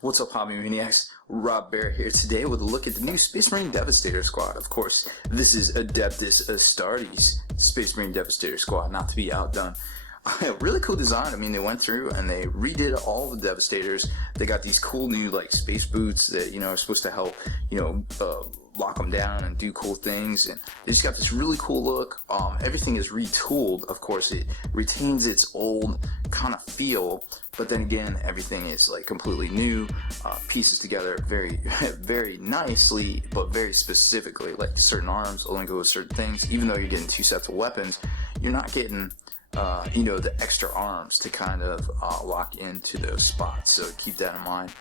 What's up, Hobby Maniacs? Rob Bear here today with a look at the new Space Marine Devastator squad. Of course, this is Adeptus Astartes Space Marine Devastator squad, not to be outdone. Really cool design. I mean, they went through and they redid all the Devastators. They got these cool new like space boots that are supposed to help lock them down and do cool things, and they just got this really cool look. Everything is retooled. Of course, it retains its old kind of feel, but then again, everything is like completely new, pieces together very very nicely, but very specifically. Like certain arms only go with certain things. Even though you're getting two sets of weapons, you're not getting the extra arms to kind of lock into those spots. So keep that in mind.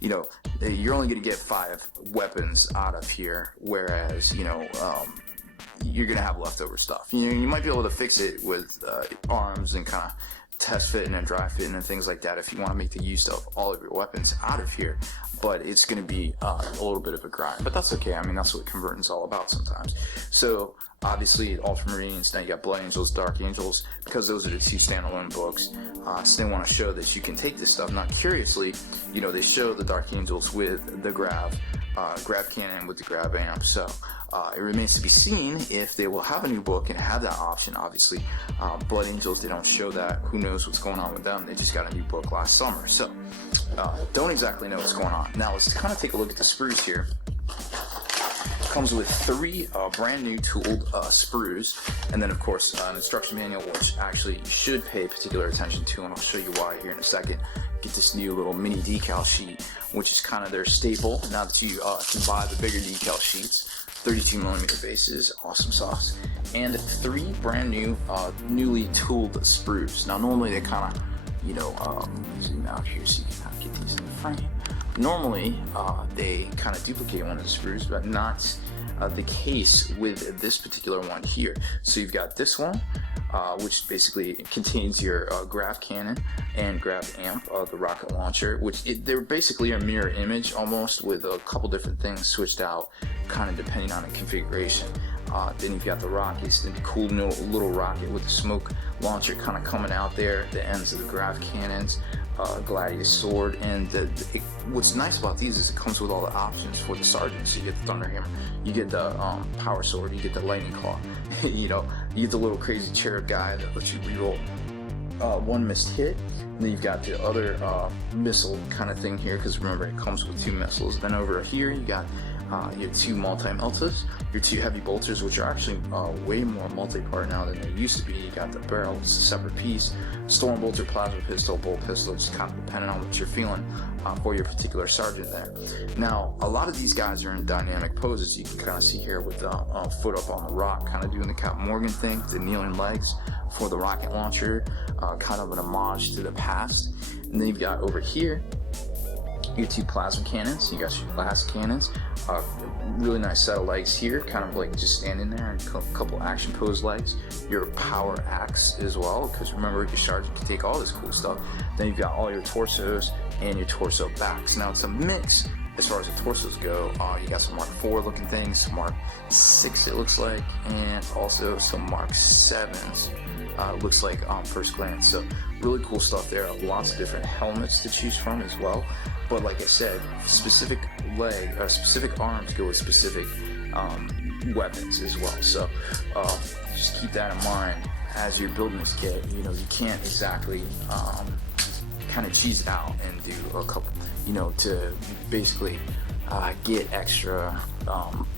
You're only going to get 5 weapons out of here, whereas you're going to have leftover stuff. You might be able to fix it with arms and kind of test fitting and dry fitting and things like that if you want to make the use of all of your weapons out of here, but it's going to be a little bit of a grind, but that's okay. I mean, that's what converting's all about sometimes. So obviously Ultramarines, now you got Blood Angels, Dark Angels, because those are the 2 standalone books. So they want to show that you can take this stuff. Now curiously, they show the Dark Angels with the grav cannon with the grav amp, so it remains to be seen if they will have a new book and have that option. Obviously, Blood Angels, they don't show that. Who knows what's going on with them? They just got a new book last summer, so don't exactly know what's going on. Now let's kind of take a look at the sprues here. Comes with 3 brand new tooled sprues, and then of course an instruction manual, which actually you should pay particular attention to, and I'll show you why here in a second. Get this new little mini decal sheet, which is kind of their staple now that you can buy the bigger decal sheets. 32mm bases, awesome sauce, and 3 brand new newly tooled sprues. Now normally they kind of zoom out here so you can kind of get these in the frame. Normally they kind of duplicate one of the sprues, but not the case with this particular one here. So you've got this one, which basically contains your grav cannon and grav amp, the rocket launcher, which they're basically a mirror image almost, with a couple different things switched out kind of depending on the configuration. Then you've got the rockets, the cool little rocket with the smoke launcher kind of coming out there, the ends of the grav cannons, gladius sword, and what's nice about these is it comes with all the options for the sergeants. You get the thunder hammer, you get the power sword, you get the lightning claw, you get the little crazy cherub guy that lets you reroll 1 missed hit, and then you've got the other missile kind of thing here, because remember it comes with 2 missiles. Then over here you got your 2 multi-meltas, your 2 heavy bolters, which are actually way more multi-part now than they used to be. You got the barrel, it's a separate piece, storm bolter, plasma pistol, bolt pistol, just kind of depending on what you're feeling for your particular sergeant there. Now a lot of these guys are in dynamic poses. You can kind of see here with the foot up on the rock, kind of doing the Cap Morgan thing, the kneeling legs for the rocket launcher, kind of an homage to the past. And then you've got over here your 2 plasma cannons. You got your blast cannons, really nice set of legs here, kind of like just standing there, and a couple action pose legs. Your power axe as well, because remember your sergeant can take all this cool stuff. Then you've got all your torsos and your torso backs. Now it's a mix as far as the torsos go. You got some Mark 4 looking things, some Mark 6 it looks like, and also some Mark 7s. Looks like on first glance. So really cool stuff there. Lots of different helmets to choose from as well. But like I said, specific arms go with specific weapons as well. So just keep that in mind as you're building this kit. You can't exactly kind of cheese out and do a couple, to basically get extra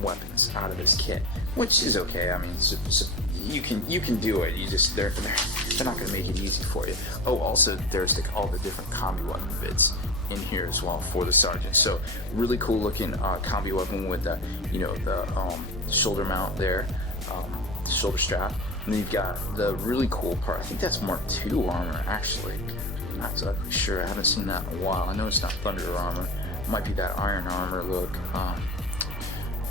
weapons out of this kit, which is okay. I mean, you can do it. You just they're not going to make it easy for you. Oh, also there's all the different combi weapon bits in here as well for the sergeant. So really cool looking combi weapon with the the shoulder mount there, shoulder strap, and then you've got the really cool part. I think that's Mark II armor actually. I'm not exactly sure. I haven't seen that in a while. I know it's not Thunder armor. It might be that Iron armor look.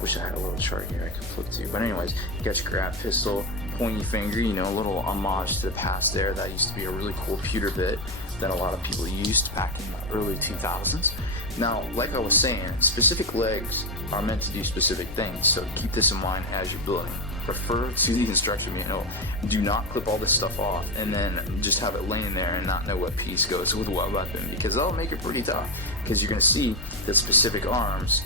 Wish I had a little chart here I could flip to. But anyways, you got your grab pistol, pointy finger, you know, a little homage to the past there. That used to be a really cool pewter bit that a lot of people used back in the early 2000s. Now, like I was saying, specific legs are meant to do specific things, so keep this in mind as you're building. Refer to the instruction manual. Do not clip all this stuff off and then just have it laying there and not know what piece goes with what weapon, because that'll make it pretty tough. Because you're going to see that specific arms,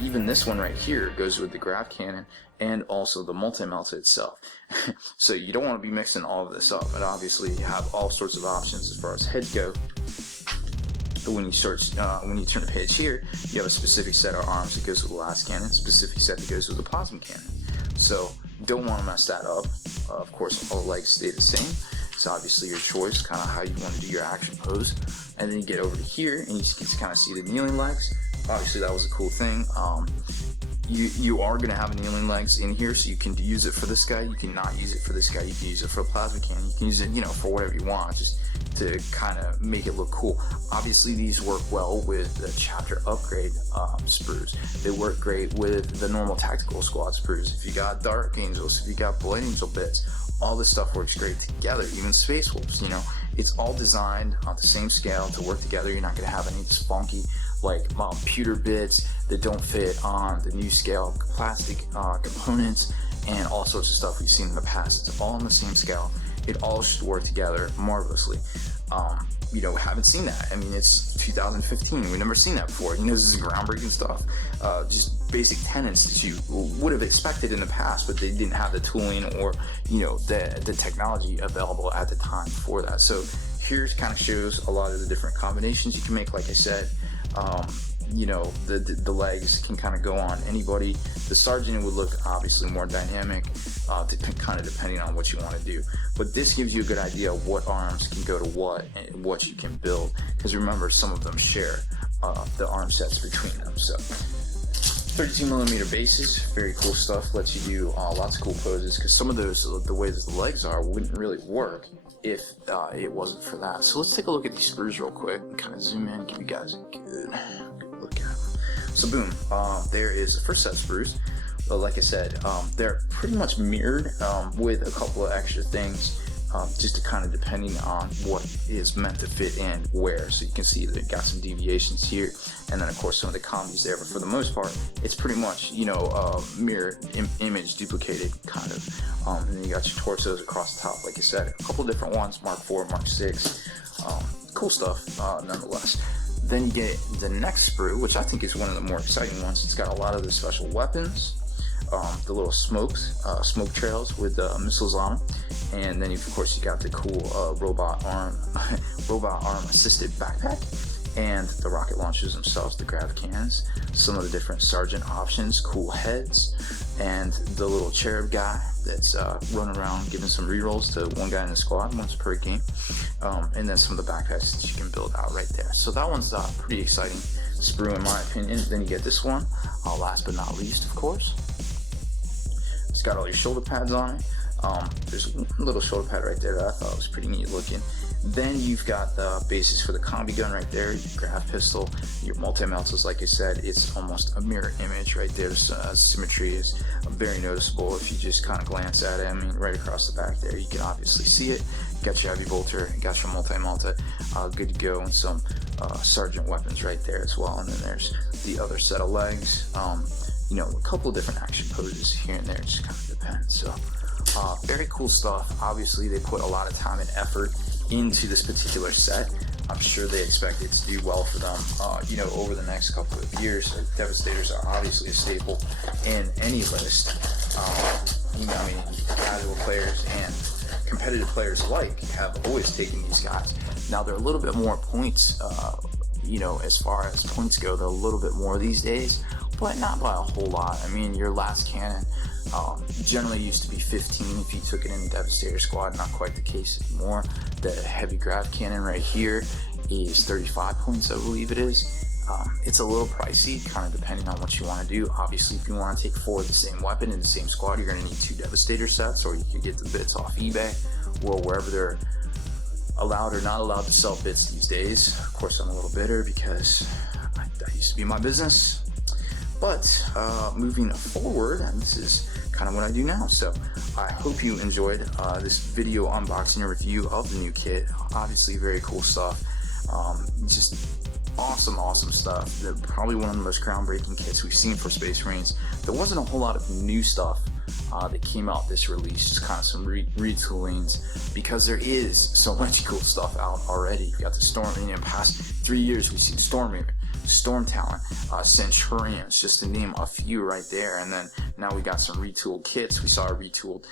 even this one right here, goes with the grav cannon and also the multi-melta itself. So you don't want to be mixing all of this up, but obviously you have all sorts of options as far as heads go. But when you turn the page here, you have a specific set of arms that goes with the last cannon, specific set that goes with the plasma cannon. So don't want to mess that up. Of course, all the legs stay the same. It's obviously your choice, kind of how you want to do your action pose. And then you get over to here and you get to kind of see the kneeling legs. Obviously that was a cool thing. You are going to have kneeling legs in here, so you can use it for this guy. You can not use it for this guy. You can use it for a plasma cannon. You can use it, you know, for whatever you want, just to kind of make it look cool. Obviously these work well with the chapter upgrade sprues. They work great with the normal tactical squad sprues. If you got Dark Angels, if you got Blade Angel bits, all this stuff works great together. Even Space Wolves, you know, it's all designed on the same scale to work together. You're not going to have any funky like pewter bits that don't fit on the new scale plastic components and all sorts of stuff we've seen in the past. It's all on the same scale. It all should work together marvelously. You know, haven't seen that. I mean, it's 2015. We've never seen that before. You know, this is groundbreaking stuff. Just basic tenets that you would have expected in the past, but they didn't have the tooling or, you know, the technology available at the time for that. So here's kind of shows a lot of the different combinations you can make. Like I said, you know, the legs can kind of go on anybody. The sergeant would look obviously more dynamic, kind of depending on what you want to do. But this gives you a good idea of what arms can go to what and what you can build. Because remember, some of them share the arm sets between them. So 32mm bases, very cool stuff. Lets you do lots of cool poses. Because some of those, the way that the legs are, wouldn't really work if it wasn't for that. So let's take a look at these sprues real quick and kind of zoom in, give you guys a good look at them. So boom, there is the first set of sprues. Like I said, they're pretty much mirrored with a couple of extra things, just to kind of depending on what is meant to fit in where. So you can see they've got some deviations here, and then of course some of the combis there, but for the most part it's pretty much, you know, mirror image duplicated kind of. And then you got your torsos across the top, like I said, a couple different ones, Mark 4, Mark 6, cool stuff nonetheless. Then you get the next sprue, which I think is one of the more exciting ones. It's got a lot of the special weapons, the little smoke trails with missiles on them, and then of course you got the cool robot arm assisted backpack, and the rocket launchers themselves, the grav cannons, some of the different sergeant options, cool heads, and the little cherub guy that's running around giving some rerolls to one guy in the squad once per game, and then some of the backpacks that you can build out right there. So that one's pretty exciting sprue in my opinion. Then you get this one, last but not least, of course. It's got all your shoulder pads on it. There's a little shoulder pad right there that I thought was pretty neat looking. Then you've got the bases for the combi gun right there, your grav pistol, your multi-meltas. Like I said, it's almost a mirror image right there. Symmetry is very noticeable if you just kind of glance at it. I mean, right across the back there, you can obviously see it. Got your heavy bolter, got your multi-melta, good to go, and some sergeant weapons right there as well. And then there's the other set of legs. You know, a couple of different action poses here and there, it just kind of depends. So very cool stuff. Obviously they put a lot of time and effort into this particular set. I'm sure they expect it to do well for them, you know, over the next couple of years. So Devastators are obviously a staple in any list. You know, I mean, casual players and competitive players alike have always taken these guys. Now they're a little bit more points, you know, as far as points go, they're a little bit more these days, but not by a whole lot. I mean, your last cannon generally used to be 15 if you took it in the Devastator squad. Not quite the case anymore. The heavy grav cannon right here is 35 points, I believe it is. It's a little pricey, kind of depending on what you want to do. Obviously, if you want to take 4 of the same weapon in the same squad, you're going to need 2 Devastator sets, or you could get the bits off eBay or wherever they're allowed or not allowed to sell bits these days. Of course, I'm a little bitter because that used to be my business. But moving forward, and this is kind of what I do now. So I hope you enjoyed this video unboxing and review of the new kit. Obviously very cool stuff. Just awesome stuff. Probably one of the most groundbreaking kits we've seen for Space Marines. There wasn't a whole lot of new stuff that came out this release, just kind of some retoolings, because there is so much cool stuff out already. We got the Storm, in the past 3 years we've seen Storm Talent, Centurions, just to name a few right there. And then now we got some retooled kits. We saw a retooled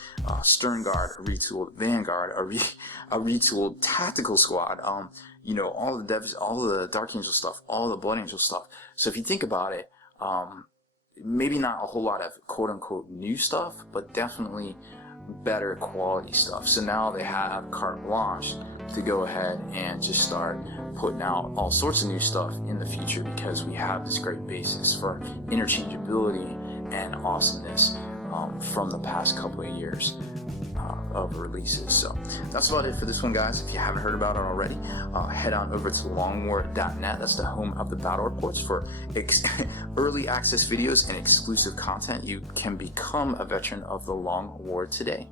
Stern Guard, a retooled Vanguard, a retooled Tactical Squad. You know, all the Dark Angel stuff, all the Blood Angel stuff. So if you think about it, maybe not a whole lot of quote-unquote new stuff, but definitely better quality stuff. So now they have carte blanche to go ahead and just start putting out all sorts of new stuff in the future, because we have this great basis for interchangeability and awesomeness from the past couple of years of releases. So that's about it for this one, guys. If you haven't heard about it already, head on over to longwar.net. That's the home of the battle reports for early access videos and exclusive content. You can become a veteran of the Long War today.